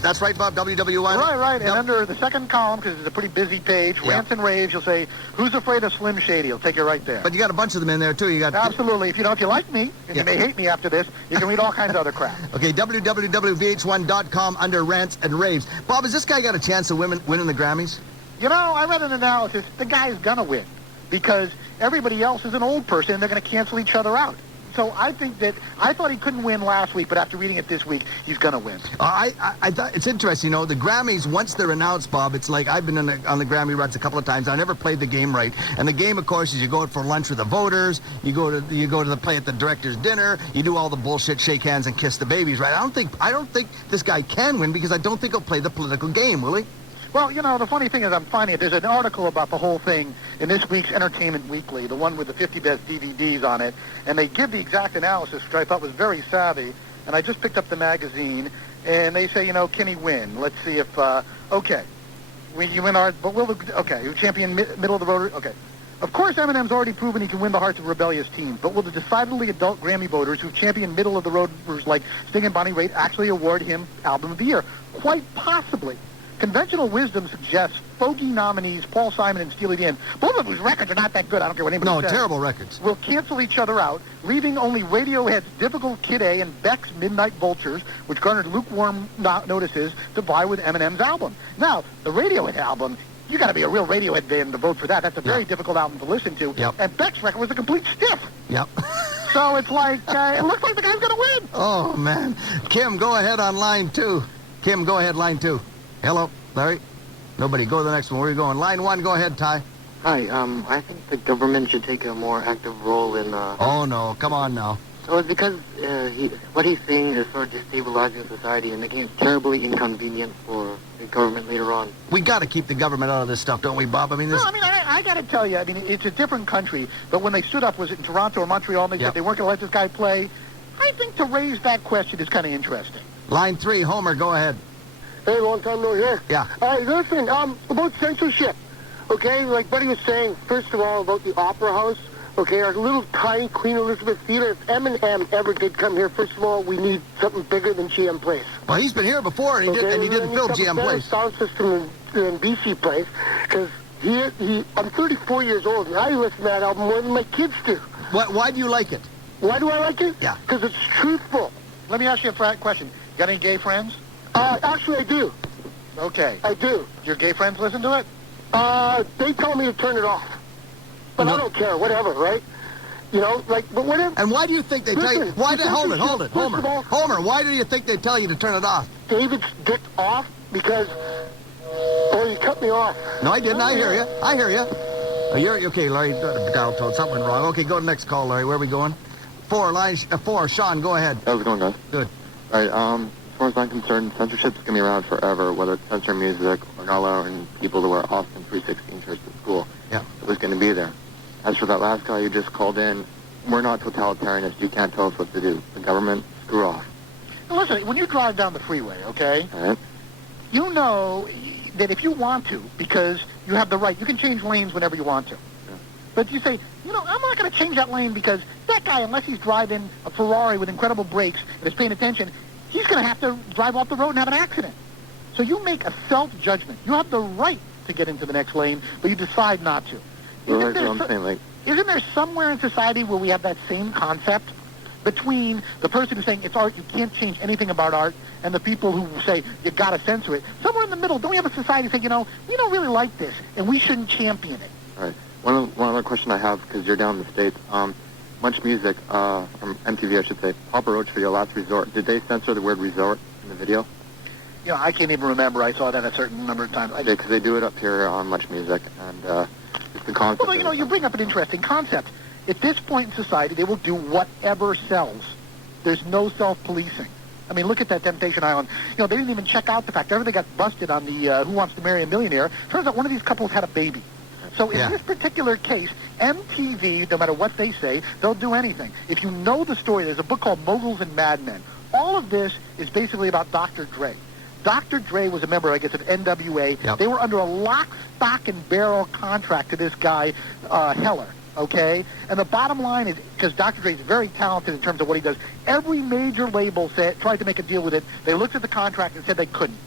That's right, Bob? WW1? Right. And under the second column, because it's a pretty busy page, rants and raves, you'll say, "Who's afraid of Slim Shady?" It'll take you right there. But you got a bunch of them in there, too. You got Absolutely. If you like me, and you may hate me after this, you can read all kinds of other crap. Okay, www.vh1.com under rants and raves. Bob, has this guy got a chance of winning the Grammys? I read an analysis. The guy's going to win because everybody else is an old person, and they're going to cancel each other out. So I thought he couldn't win last week, but after reading it this week, he's going to win. I thought it's interesting, the Grammys, once they're announced, Bob, it's like I've been on the Grammy runs a couple of times. I never played the game right. And the game, of course, is you go out for lunch with the voters, you go to the play at the director's dinner, you do all the bullshit, shake hands and kiss the babies, right? I don't think this guy can win because I don't think he'll play the political game, will he? Well, the funny thing is I'm finding it. There's an article about the whole thing in this week's Entertainment Weekly, the one with the 50 best DVDs on it, and they give the exact analysis, which I thought was very savvy, and I just picked up the magazine, and they say, can he win? Let's see if, okay. You win our, but okay, you champion middle of the road, okay. Of course, Eminem's already proven he can win the hearts of rebellious teens, but will the decidedly adult Grammy voters who champion middle of the roaders like Sting and Bonnie Raitt actually award him Album of the Year? Quite possibly. Conventional wisdom suggests fogey nominees Paul Simon and Steely Dan, both of whose records are not that good, I don't care what anybody says. No, terrible records. Will cancel each other out, leaving only Radiohead's Difficult Kid A and Beck's Midnight Vultures, which garnered lukewarm notices, to vie with Eminem's album. Now, the Radiohead album, you got to be a real Radiohead fan to vote for that. That's a very difficult album to listen to. Yep. And Beck's record was a complete stiff. Yep. So it's like, it looks like the guy's going to win. Oh, man. Kim, go ahead on line 2. Kim, go ahead, line 2. Hello, Larry? Nobody. Go to the next one. Where are you going? Line 1, go ahead, Ty. Hi, I think the government should take a more active role in... Oh, no. Come on now. Well, it's because what he's saying is sort of destabilizing society and making it terribly inconvenient for the government later on. We got to keep the government out of this stuff, don't we, Bob? I mean, this... No, I mean, I got to tell you, I mean, it's a different country, but when they stood up, was it in Toronto or Montreal, and they said they weren't going to let this guy play? I think to raise that question is kind of interesting. Line 3, Homer, go ahead. Hey, long time no here. Yeah. Listen, about censorship, okay? Like Buddy was saying, first of all, about the Opera House, okay, our little tiny Queen Elizabeth Theater. If Eminem ever did come here, first of all, we need something bigger than GM Place. Well, he's been here before, and he didn't fill GM Place. Sound system in BC Place, because I'm 34 years old, and I listen to that album more than my kids do. Why do you like it? Why do I like it? Yeah. Because it's truthful. Let me ask you a question. You got any gay friends? Actually, I do. Okay. I do. Your gay friends listen to it? They tell me to turn it off. But I don't care, whatever, right? But whatever. And why do you think they tell you... Hold it, Homer. Homer, why do you think they tell you to turn it off? David's dick off because... Oh, you cut me off. No, I didn't. I hear you. You're okay, Larry. Dial tone. Something went wrong. Okay, go to the next call, Larry. Where are we going? 4, Sean, go ahead. How's it going, guys? Good. All right, as far as I'm concerned, censorship's going to be around forever, whether it's censoring music or not allowing people to wear Austin 316 shirts at school. Yeah. It was going to be there. As for that last guy you just called in, we're not totalitarianists. You can't tell us what to do. The government, screw off. Now listen, when you drive down the freeway, okay, All right? you know that if you want to, because you have the right, you can change lanes whenever you want to. Yeah. But you say, I'm not going to change that lane because that guy, unless he's driving a Ferrari with incredible brakes and is paying attention, he's going to have to drive off the road and have an accident. So you make a self-judgment. You have the right to get into the next lane, but you decide not to. Isn't there somewhere in society where we have that same concept between the person who's saying it's art, you can't change anything about art, and the people who say you got to censor it? Somewhere in the middle, don't we have a society saying, we don't really like this, and we shouldn't champion it? All right. One other question I have, because you're down in the States. Much Music, from MTV, I should say, Papa Roach video, Last Resort. Did they censor the word resort in the video? I can't even remember. I saw that a certain number of times. Yeah, because they do it up here on Much Music, and it's the concept. Well, you bring up an interesting concept. At this point in society, they will do whatever sells. There's no self-policing. I mean, look at that Temptation Island. They didn't even check out the fact. After they got busted on the Who Wants to Marry a Millionaire, turns out one of these couples had a baby. So in this particular case, MTV, no matter what they say, they'll do anything. If you know the story, there's a book called Moguls and Madmen. All of this is basically about Dr. Dre. Dr. Dre was a member, I guess, of NWA. Yep. They were under a lock, stock, and barrel contract to this guy, Heller, okay? And the bottom line is, because Dr. Dre is very talented in terms of what he does, every major label tried to make a deal with it. They looked at the contract and said they couldn't.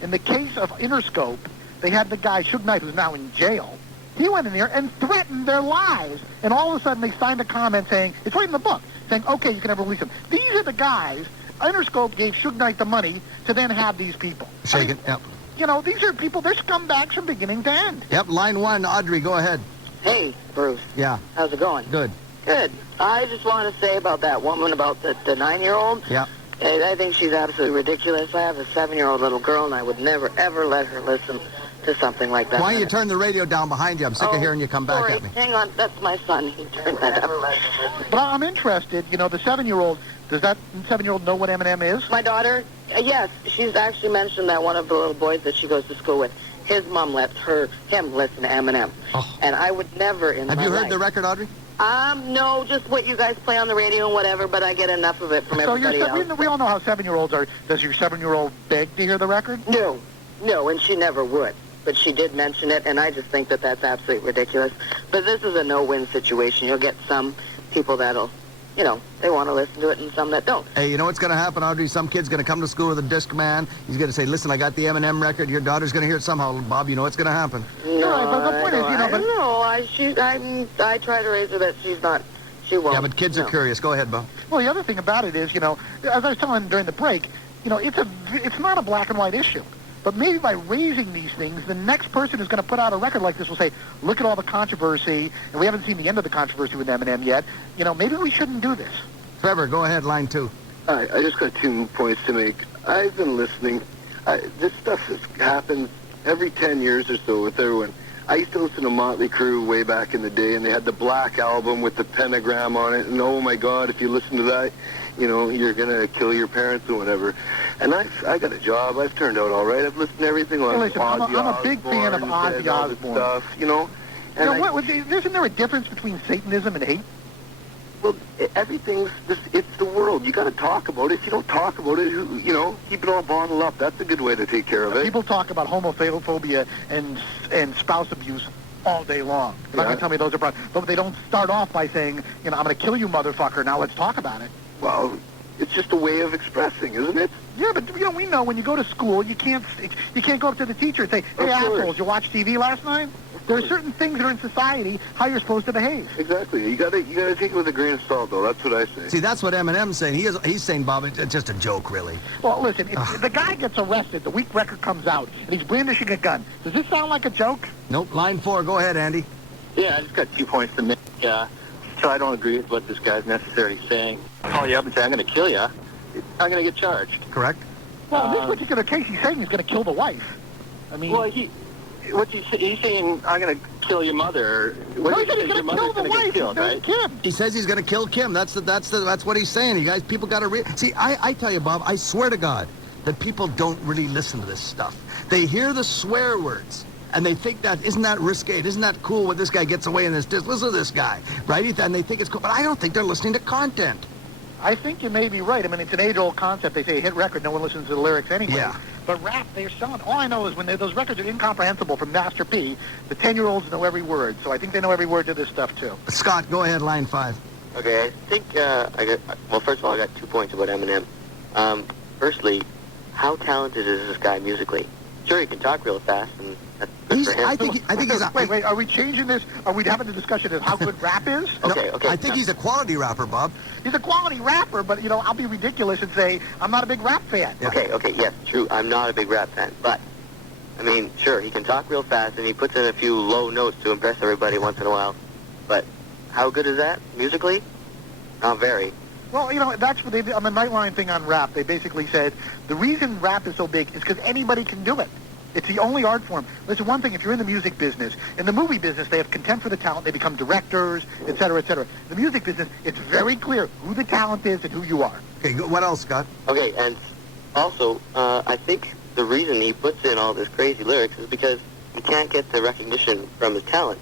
In the case of Interscope, they had the guy, Suge Knight, who's now in jail. He went in there and threatened their lives. And all of a sudden, they signed a comment saying, it's right in the book, saying, okay, you can never release them. These are the guys, Interscope gave Suge Knight the money to then have these people. Shaken, yep. These are people, they're scumbags from beginning to end. Yep, line 1, Audrey, go ahead. Hey, Bruce. Yeah. How's it going? Good. Good. I just want to say about that woman, about the 9-year-old. Yeah. I think she's absolutely ridiculous. I have a 7-year-old little girl, and I would never, ever let her listen to something like that. Why don't you turn the radio down behind you? I'm sick of hearing you come back at me. Hang on, that's my son. He turned that up. But I'm interested, the 7-year-old, does that 7-year-old know what Eminem is? My daughter, yes, she's actually mentioned that one of the little boys that she goes to school with, his mom lets him listen to Eminem. Oh. And I would never in my life. Have you heard the record, Audrey? No, just what you guys play on the radio and whatever, but I get enough of it from everybody else. We all know how 7-year-olds are. Does your 7-year-old beg to hear the record? No, and she never would. But she did mention it, and I just think that that's absolutely ridiculous. But this is a no-win situation. You'll get some people that'll, you know, they want to listen to it, and some that don't. Hey, you know what's going to happen, Audrey? Some kid's going to come to school with a disc man. He's going to say, listen, I got the Eminem record. Your daughter's going to hear it somehow. Bob, you know what's going to happen. No, but the point is, I try to raise her that she's not, she won't. Yeah, but kids are curious. Go ahead, Bob. Well, the other thing about it is, you know, as I was telling during the break, you know, it's not a black and white issue. But maybe by raising these things, the next person who's going to put out a record like this will say, look at all the controversy, and we haven't seen the end of the controversy with Eminem yet. You know, maybe we shouldn't do this. Trevor, go ahead, line 2. All right, I just got 2 points to make. I've been listening. This stuff happens every 10 years or so with everyone. I used to listen to Motley Crue way back in the day, and they had the Black Album with the pentagram on it, and oh my God, if you listen to that, you know, you're going to kill your parents or whatever. And I got a job. I've turned out all right. I've listened to everything on Ozzy Osbourne. I'm a big fan of Ozzy Osbourne. Stuff, you know. And isn't there a difference between Satanism and hate? Well, everything's it's the world. You got to talk about it. If you don't talk about it, you know, keep it all bottled up. That's a good way to take care of it. People talk about homophobia and spouse abuse all day long. They're not going to tell me those are problems. But they don't start off by saying, you know, I'm going to kill you, motherfucker. Now let's talk about it. Well, it's just a way of expressing, isn't it? Yeah, but you know, we know when you go to school, you can't go up to the teacher and say, "Hey, assholes, you watched TV last night?" There are certain things that are in society how you're supposed to behave. Exactly. You gotta take it with a grain of salt, though. That's what I say. See, that's what Eminem's saying. He's saying, Bob, it's just a joke, really. Well, listen, if the guy gets arrested, the week record comes out, and he's brandishing a gun. Does this sound like a joke? Nope. Line 4. Go ahead, Andy. Yeah, I just got 2 points to make. So I don't agree with what this guy's necessarily saying. Call you up and say, I'm going to kill you. I'm going to get charged. Correct. Well, in this particular case, he's saying he's going to kill the wife. I mean... Well, he's saying, I'm going to kill your mother. No, he said he's going to kill the wife. Killed, right? Kim. He says he's going to kill Kim. That's what he's saying. You guys, people got to see. I tell you, Bob, I swear to God that people don't really listen to this stuff. They hear the swear words. And they think isn't that risque? Isn't that cool when this guy gets away in this? Listen to this guy, right? And they think it's cool. But I don't think they're listening to content. I think you may be right. I mean, it's an age-old concept. They say a hit record, no one listens to the lyrics anyway. Yeah. But rap, they're selling. All I know is when those records are incomprehensible from Master P, the 10-year-olds know every word. So I think they know every word to this stuff, too. Scott, go ahead, line 5. Okay, I think, first of all, I got 2 points about Eminem. Firstly, how talented is this guy musically? Sure, he can talk real fast, and that's good for him. I think he's... Wait, are we changing this? Are we having the discussion of how good rap is? Okay. I think he's a quality rapper, Bob. He's a quality rapper, but, you know, I'll be ridiculous and say I'm not a big rap fan. Yeah. Okay, yes, true. I'm not a big rap fan, but, I mean, sure, he can talk real fast, and he puts in a few low notes to impress everybody once in a while. But how good is that, musically? Not very. Well, you know, that's what on the Nightline thing on rap, they basically said the reason rap is so big is because anybody can do it. It's the only art form. Listen, one thing, if you're in the music business, in the movie business, they have contempt for the talent. They become directors, et cetera, et cetera. The music business, it's very clear who the talent is and who you are. Okay, what else, Scott? Okay, and also, I think the reason he puts in all this crazy lyrics is because he can't get the recognition from his talent.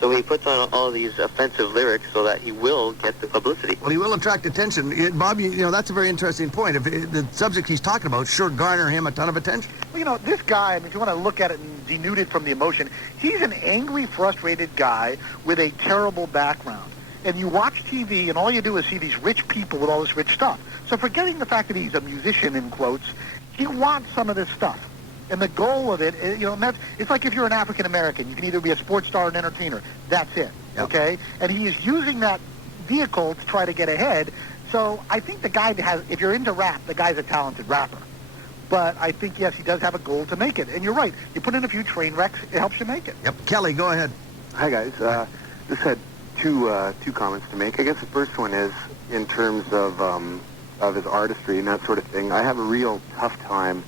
So he puts on all these offensive lyrics so that he will get the publicity. Well, he will attract attention. Bob, you know, that's a very interesting point. If the subject he's talking about sure garner him a ton of attention. Well, you know, this guy, I mean, if you want to look at it and denude it from the emotion, he's an angry, frustrated guy with a terrible background. And you watch TV, and all you do is see these rich people with all this rich stuff. So forgetting the fact that he's a musician, in quotes, he wants some of this stuff. And the goal of it, you know, it's like if you're an African American, you can either be a sports star or an entertainer. That's it, okay? And he is using that vehicle to try to get ahead. So I think the guy if you're into rap, the guy's a talented rapper. But I think, yes, he does have a goal to make it. And you're right. You put in a few train wrecks, it helps you make it. Yep. Kelly, go ahead. Hi, guys. Just had two comments to make. I guess the first one is in terms of his artistry and that sort of thing. I have a real tough time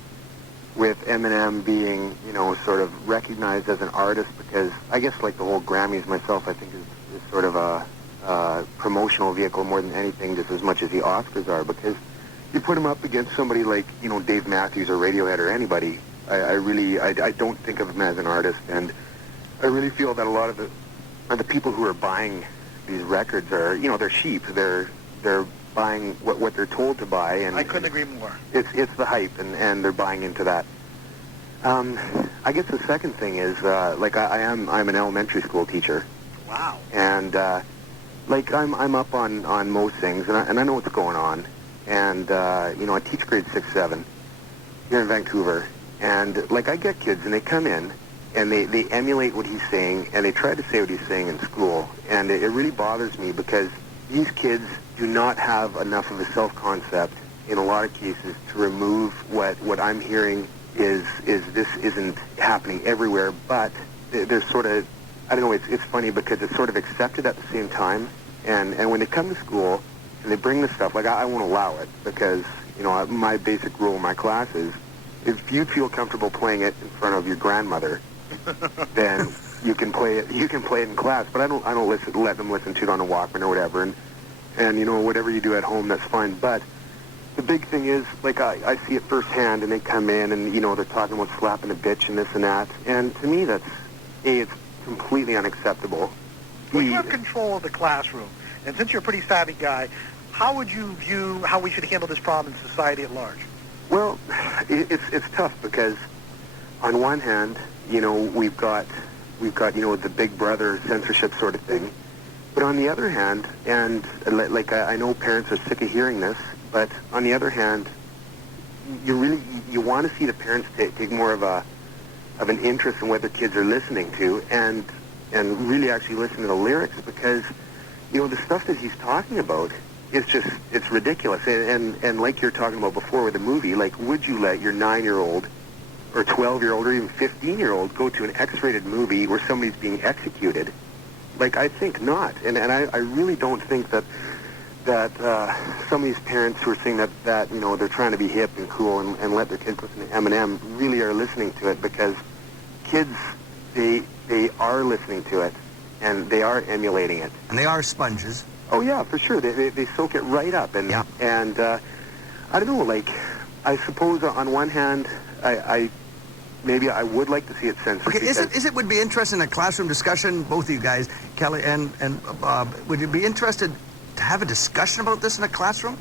with Eminem being, you know, sort of recognized as an artist because I guess like the whole Grammys myself, I think is sort of a promotional vehicle more than anything, just as much as the Oscars are, because you put him up against somebody like, you know, Dave Matthews or Radiohead or anybody, I don't think of him as an artist, and I really feel that a lot of the people who are buying records are, you know, they're sheep. They're buying what they're told to buy, and I couldn't agree more. It's the hype, and they're buying into that. I guess the second thing is, like I'm an elementary school teacher. Wow. And like I'm up on most things, and I know what's going on. And you know, I teach grade 6, 7 here in Vancouver, and like I get kids, and they come in, and they emulate what he's saying, and they try to say what he's saying in school, and it really bothers me because these kids do not have enough of a self-concept in a lot of cases to remove what I'm hearing is this isn't happening everywhere, but there's sort of, I don't know, it's funny because it's sort of accepted at the same time, and when they come to school and they bring this stuff, like I won't allow it because, you know, my basic rule in my class is if you feel comfortable playing it in front of your grandmother, then you can play it in class, but I don't let them listen to it on a Walkman or whatever, and you know, whatever you do at home, that's fine. But the big thing is, like, I see it firsthand, and they come in, and, you know, they're talking about slapping a bitch and this and that, and to me, it's completely unacceptable. Well, you have control of the classroom, and since you're a pretty savvy guy, how would you view how we should handle this problem in society at large? Well, it's tough because, on one hand, you know, we've got you know, the Big Brother censorship sort of thing, but on the other hand, and like I know parents are sick of hearing this, but on the other hand, you want to see the parents take more of an interest in what their kids are listening to, and really actually listen to the lyrics, because, you know, the stuff that he's talking about is just, it's ridiculous. And like you're talking about before with the movie, like, would you let your 9-year-old or 12-year-old or even 15-year-old go to an X-rated movie where somebody's being executed? Like, I think not. And I really don't think that some of these parents who are saying that you know, they're trying to be hip and cool and let their kids listen to Eminem really are listening to it, because kids, they are listening to it, and they are emulating it. And they are sponges. Oh, yeah, for sure. They soak it right up. And, yeah. And I don't know, like, I suppose on one hand, maybe I would like to see it censored. Okay, is it would be interesting in a classroom discussion, both of you guys, Kelly and Bob, would you be interested to have a discussion about this in a classroom?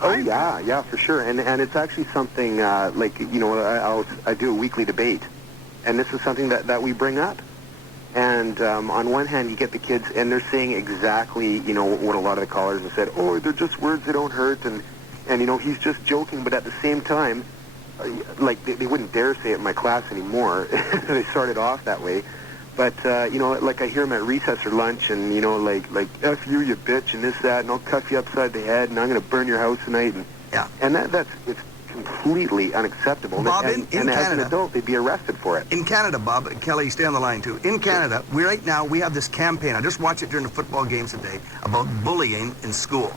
Oh, yeah, for sure. And it's actually something, like, you know, I do a weekly debate, and this is something that we bring up. And on one hand, you get the kids, and they're saying exactly, you know, what a lot of the callers have said. Oh, they're just words that don't hurt, and you know, he's just joking. But at the same time, like, they wouldn't dare say it in my class anymore. They started off that way. But, you know, like, I hear them at recess or lunch, and, you know, like F you, you bitch, and this, that, and I'll cuff you upside the head, and I'm going to burn your house tonight. And it's completely unacceptable. Bob, and Canada, as an adult, they'd be arrested for it. In Canada, Bob, Kelly, stay on the line, too. In Canada, right now, we have this campaign. I just watch it during the football games today about bullying in school.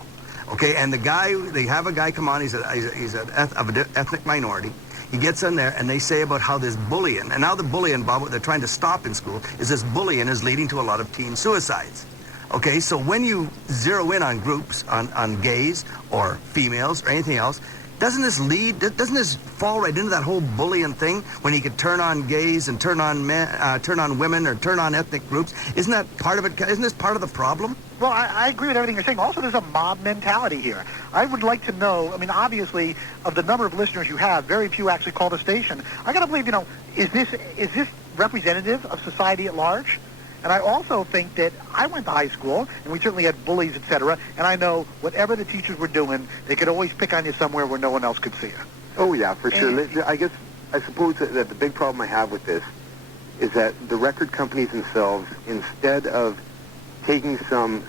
Okay, and they have a guy come on, he's of an ethnic minority. He gets in there, and they say about how this bullying, and now the bullying, Bob, what they're trying to stop in school, is this bullying is leading to a lot of teen suicides. Okay, so when you zero in on groups, on gays or females or anything else, doesn't this fall right into that whole bullying thing when he could turn on gays and turn on women or turn on ethnic groups? Isn't that part of it? Isn't this part of the problem? Well, I agree with everything you're saying. Also, there's a mob mentality here. I would like to know, I mean, obviously, of the number of listeners you have, very few actually call the station. I got to believe, you know, is this representative of society at large? And I also think that I went to high school, and we certainly had bullies, etc., and I know whatever the teachers were doing, they could always pick on you somewhere where no one else could see you. Oh, yeah, for sure. I suppose that the big problem I have with this is that the record companies themselves, instead of taking some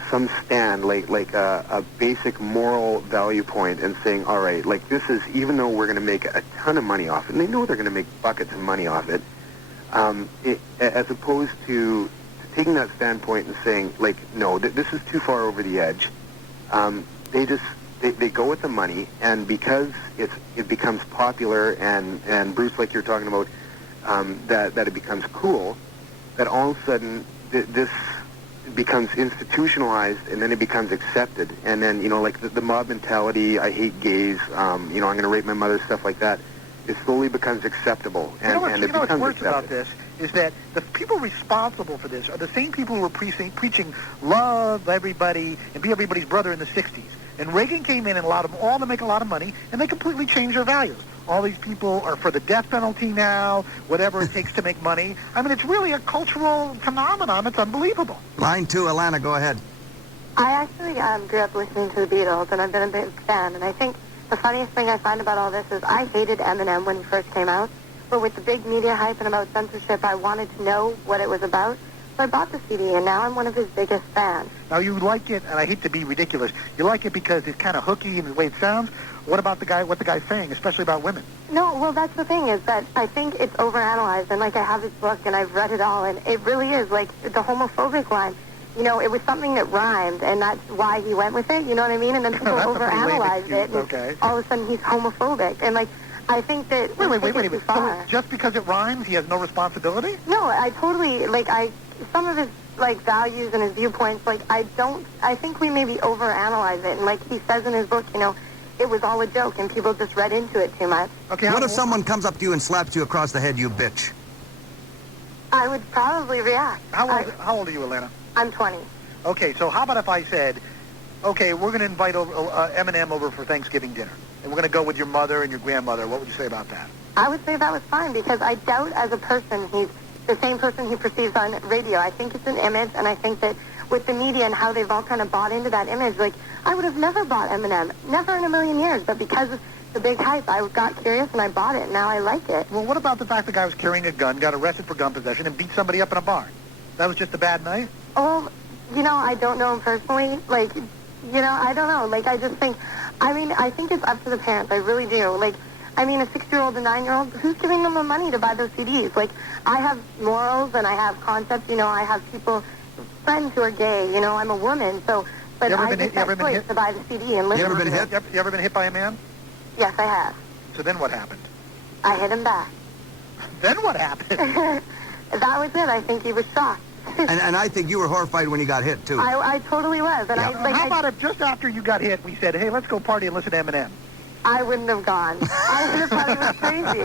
stand, like a basic moral value point, and saying, all right, like, this is, even though we're going to make a ton of money off it, and they know they're going to make buckets of money off it, as opposed to taking that standpoint and saying, like, no, this is too far over the edge. They go with the money, and because it becomes popular, and Bruce, like you're talking about, that it becomes cool, that all of a sudden this becomes institutionalized, and then it becomes accepted, and then, you know, like the mob mentality, I hate gays, you know, I'm going to rape my mother, stuff like that, it slowly becomes acceptable, and it becomes what's worse accepted. about this is that the people responsible for this are the same people who were preaching love everybody and be everybody's brother in the 60s. And Reagan came in and allowed them all to make a lot of money, and they completely changed their values. All these people are for the death penalty now, whatever it takes to make money. I mean, it's really a cultural phenomenon. It's unbelievable. Line 2, Alana, go ahead. I actually grew up listening to the Beatles, and I've been a big fan. And I think the funniest thing I find about all this is I hated Eminem when he first came out. But with the big media hype and about censorship, I wanted to know what it was about. So I bought the CD, and now I'm one of his biggest fans. Now, you like it, and I hate to be ridiculous, you like it because it's kind of hooky in the way it sounds. What about what the guy's saying, especially about women? No, well, that's the thing is that I think it's overanalyzed, and, like, I have his book, and I've read it all, and it really is, like, the homophobic line. You know, it was something that rhymed, and that's why he went with it, you know what I mean? And then people overanalyzed it, and all of a sudden he's homophobic. And, like, I think that... Wait. So just because it rhymes, he has no responsibility? No, I totally, like, some of his, like, values and his viewpoints, like, I think we maybe overanalyze it. And like he says in his book, you know, it was all a joke and people just read into it too much. Okay, what if someone comes up to you and slaps you across the head, you bitch? I would probably react. How old are you, Elena? I'm 20. Okay, so how about if I said, okay, we're going to invite Eminem over for Thanksgiving dinner, and we're going to go with your mother and your grandmother. What would you say about that? I would say that was fine because I doubt as a person he's the same person he perceives on radio. I think it's an image, and I think that with the media and how they've all kind of bought into that image, like, I would have never bought Eminem, never in a million years, but because of the big hype, I got curious and I bought it, and now I like it. Well, what about the fact the guy was carrying a gun, got arrested for gun possession, and beat somebody up in a bar? That was just a bad night? Oh, you know, I don't know him personally. Like, you know, I don't know. Like, I just think, I mean, I think it's up to the parents. I really do. Like, I mean, a 6-year-old, a 9-year-old, who's giving them the money to buy those CDs? Like, I have morals and I have concepts. You know, I have friends who are gay. You know, I'm a woman, so, but I just have choice to buy the CD and listen. You ever been hit by a man? Yes, I have. So then what happened? I hit him back. Then what happened? That was it. I think he was shocked. and I think you were horrified when you got hit, too. I totally was. And how about if just after you got hit, we said, hey, let's go party and listen to Eminem? I wouldn't have gone. I would have thought it was crazy.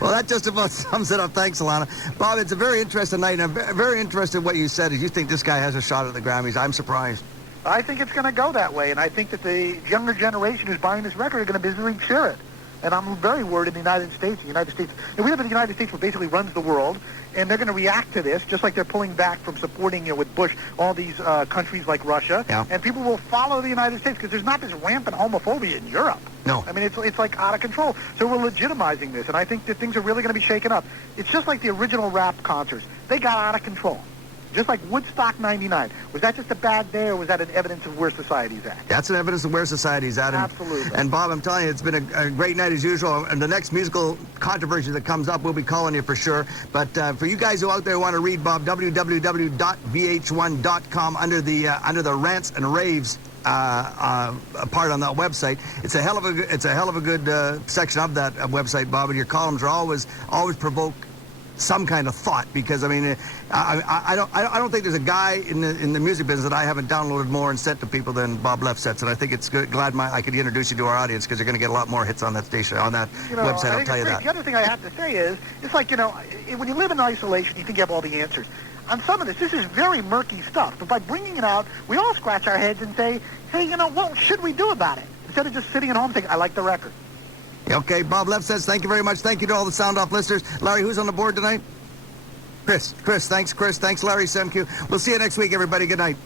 Well, that just about sums it up. Thanks, Alana. Bob, it's a very interesting night, and I'm very interested in what you said. Is you think this guy has a shot at the Grammys? I'm surprised. I think it's going to go that way, and I think that the younger generation who's buying this record are going to visibly share it. And I'm very worried in the United States. And we live in the United States, which basically runs the world, and they're going to react to this, just like they're pulling back from supporting, you know, with Bush, all these countries like Russia. Yeah. And people will follow the United States because there's not this rampant homophobia in Europe. No. I mean, it's like out of control. So we're legitimizing this, and I think that things are really going to be shaken up. It's just like the original rap concerts. They got out of control. Just like Woodstock 99. Was that just a bad day, or was that an evidence of where society's at? That's an evidence of where society's at. Absolutely. And Bob, I'm telling you, it's been a great night as usual. And the next musical controversy that comes up, we'll be calling you for sure. But for you guys who out there want to read Bob, www.vh1.com under the rants and raves part on that website. It's a hell of a good section of that website, Bob. And your columns are always provoke some kind of thought, because I mean, I don't think there's a guy in the music business that I haven't downloaded more and sent to people than Bob Lefsetz, and I think it's good. Glad I could introduce you to our audience, because you're going to get a lot more hits on that station, on that website. I'll tell you that. The other thing I have to say is, it's like, you know, when you live in isolation, you think you have all the answers. On some of this is very murky stuff, but by bringing it out, we all scratch our heads and say, hey, you know, what should we do about it? Instead of just sitting at home saying, I like the record. Okay, Bob Lefsetz, thank you very much. Thank you to all the Sound Off listeners. Larry, who's on the board tonight? Chris. Thanks, Larry Semke. We'll see you next week, everybody. Good night.